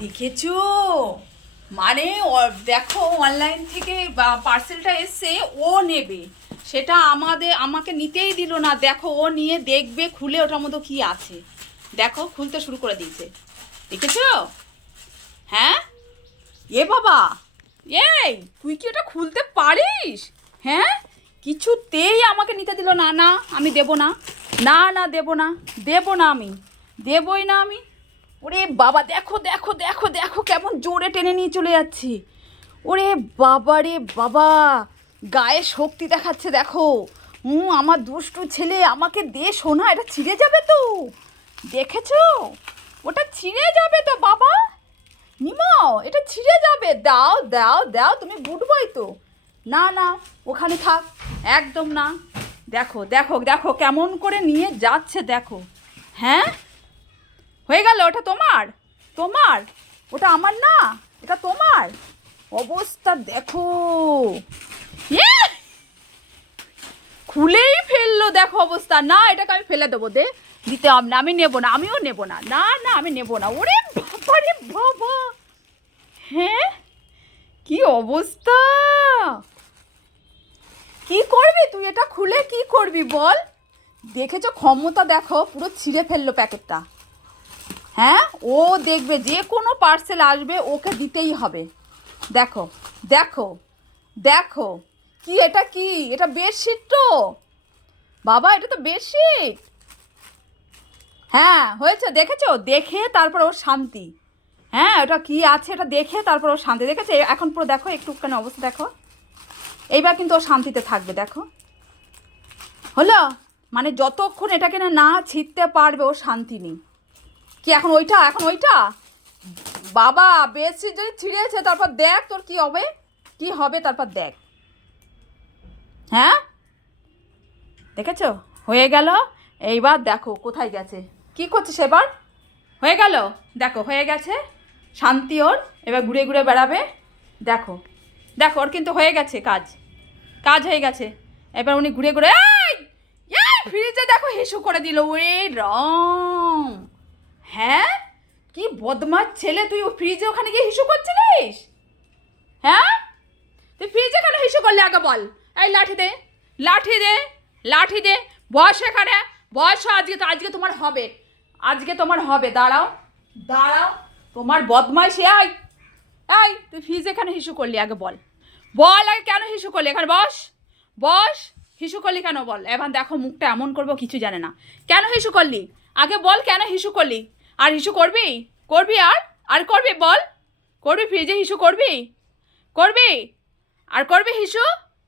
দেখেছো? মানে দেখো অনলাইন থেকে পার্সেলটা এসছে, ও নেবে সেটা আমাকে নিতেই দিল না। দেখো, ও নিয়ে দেখবে, খুলে ওটার মধ্যে কি আছে। দেখো, খুলতে শুরু করে দিয়েছে। দেখেছো? হ্যাঁ, এ বাবা, এই তুই কি ওটা খুলতে পারিস? হ্যাঁ, কিছুতেই আমাকে নিতে দিল না। না, আমি দেবো না। না না, দেবো না, দেবো না, আমি দেবই না আমি। ওরে বাবা, দেখো দেখো দেখো দেখো কেমন জোরে টেনে নিয়ে চলে যাচ্ছে। ওরে বাবা রে বাবা, গায়ে শক্তি দেখাচ্ছে দেখো। আমার দুষ্টু ছেলে, আমাকে দে সোনা, এটা ছিঁড়ে যাবে তো। দেখেছো? ওটা ছিঁড়ে যাবে তো বাবা। নিমাও, এটা ছিঁড়ে যাবে। দাও দাও দাও, তুমি গুড বয় তো। না না, ওখানে থাক, একদম না। দেখো দেখো দেখো কেমন করে নিয়ে যাচ্ছে দেখো। হ্যাঁ, হয়ে গেল। ওটা তোমার? তোমার? ওটা আমার না, এটা তোমার। অবস্থা দেখো। ইয়ে! খুলেই ফেললো, দেখো অবস্থা। না, এটাকে আমি ফেলে দেবো। দিতে হবে না, আমি নেবো না, আমিও নেবো না। না না, আমি নেবো না। ওরে বাবা রে বাবা, হ্যাঁ, কি অবস্থা! কি করবি তুই এটা খুলে, কি করবি বল? দেখেছো ক্ষমতা? দেখো, পুরো ছিঁড়ে ফেললো প্যাকেটটা। হ্যাঁ, ও দেখবে যে কোনো পার্সেল আসবে ওকে দিতেই হবে। দেখো দেখো দেখো, কি এটা? কি এটা? বেডশিট তো বাবা, এটা তো বেডশিট। হ্যাঁ, হয়েছে, দেখেছো? দেখে তারপর ওর শান্তি। হ্যাঁ, ওটা কি আছে এটা দেখে তারপর ওর শান্তি। দেখেছো? এখন পুরো দেখো, একটুখানি অবস্থা দেখো। এইবার কিন্তু ও শান্তিতে থাকবে। দেখো, হলো? মানে যতক্ষণ এটাকে না ছিঁড়তে পারবে ও শান্তি নেই। কি এখন ওইটা? এখন ওইটা বাবা, বেশি যদি ছিঁড়েছে তারপর দেখ তোর কি হবে। কি হবে তারপর দেখ। হ্যাঁ, দেখেছো? হয়ে গেল। এইবার দেখো কোথায় গেছে, কি করছিস এবার? হয়ে গেল, দেখো হয়ে গেছে। শান্তি ওর। এবার ঘুরে ঘুরে বেড়াবে। দেখো দেখো, ওর কিন্তু হয়ে গেছে কাজ। কাজ হয়ে গেছে। এবার উনি ঘুরে ঘুরে এই এই ফ্রিজে দেখো হিসু করে দিল। ওরে রাম! হ্যাঁ, কি বদমাস ছেলে তুই! ও ফ্রিজে ওখানে গিয়ে হিসু করছিলিস? হ্যাঁ, তুই ফ্রিজে কেন হিসু করলি আগে বল? এই লাঠি দে, লাঠি দে, লাঠি দে। বয়স এখানে, বয়স। আজকে তোমার হবে। আজকে তোমার হবে, দাঁড়াও দাঁড়াও। তোমার বদমাইশ। এই এই তুই ফ্রিজে কেন হিসু করলি আগে বল? বল আগে, কেন হিসু করলি? এখানে বস, বস। হিসু করলি কেন বল? এবার দেখো মুখটা এমন করবো কিছু জানে না। কেন হিসু করলি আগে বল? কেন হিসু করলি? আর হিসু করবি? করবি? আর করবি বল? করবি? ফ্রিজে হিসু করবি? করবি? আর করবি হিসু?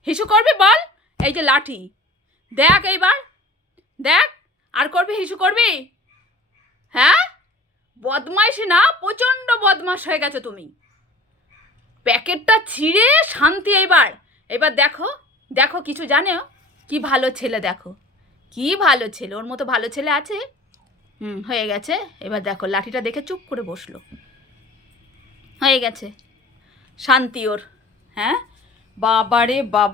হিসু করবি বল? এই যে লাঠি, দেখ এইবার, দেখ। আর করবি? হিসু করবি? হ্যাঁ, বদমাইশ না, প্রচণ্ড বদমাশ হয়ে গেছো তুমি। প্যাকেটটা ছিঁড়ে শান্তি এইবার। এবার দেখো, দেখো কিছু জানেও? কি ভালো ছেলে দেখো, কি ভালো ছেলে। ওর মতো ভালো ছেলে আছে? হয়ে গেছে। এবার দেখো লাঠিটা দেখে চুপ করে বসলো। হয়ে গেছে শান্তি ওর। হ্যাঁ, বাবারে বাবা।